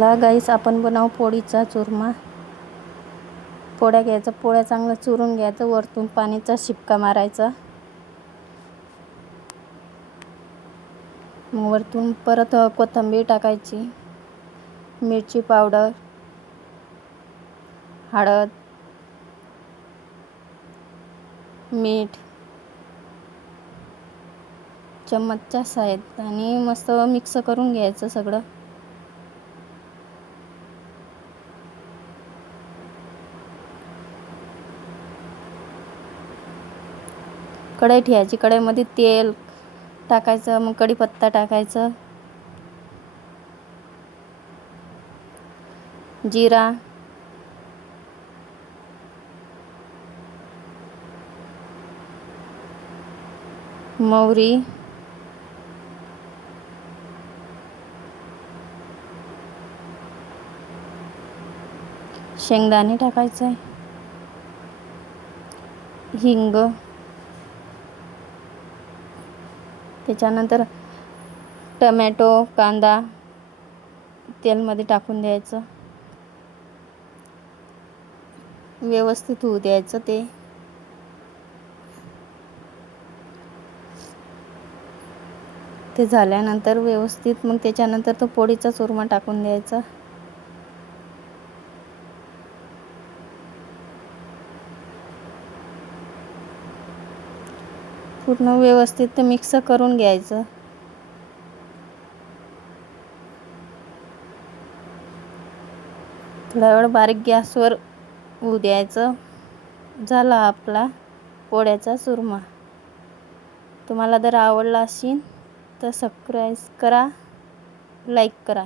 चला गाईस, आपण बनवू पोळीचा चुरमा. पोळ्या घ्यायचा, पोळ्या चांगल्या चुरून घ्यायचं, वरतून पाण्याचा शिपका मारायचा. मग वरतून परत कोथिंबीर टाकायची, मिरची पावडर, हळद, मीठ चम्मचच्या साहाय्याने मस्त मिक्स करून घ्यायचं सगळं. कढई ठेवायची, कढईमध्ये तेल टाकायचं, मग कढीपत्ता टाकायचं, जिरा, मोहरी, शेंगदाणे टाकायचे, हिंग, त्याच्यानंतर टमॅटो, कांदा तेलमध्ये टाकून द्यायचं, व्यवस्थित होऊ द्यायचं. ते झाल्यानंतर व्यवस्थित मग त्याच्यानंतर तो पोळीचा चुरमा टाकून द्यायचा. पूर्ण व्यवस्थित ते मिक्स करून घ्यायचं. थोडा वेळ बारीक गॅसवर होऊ द्यायचं. झाला आपला पोळ्याचा चुरमा. तुम्हाला जर आवडला असेल तर सबस्क्राईब करा, लाईक करा.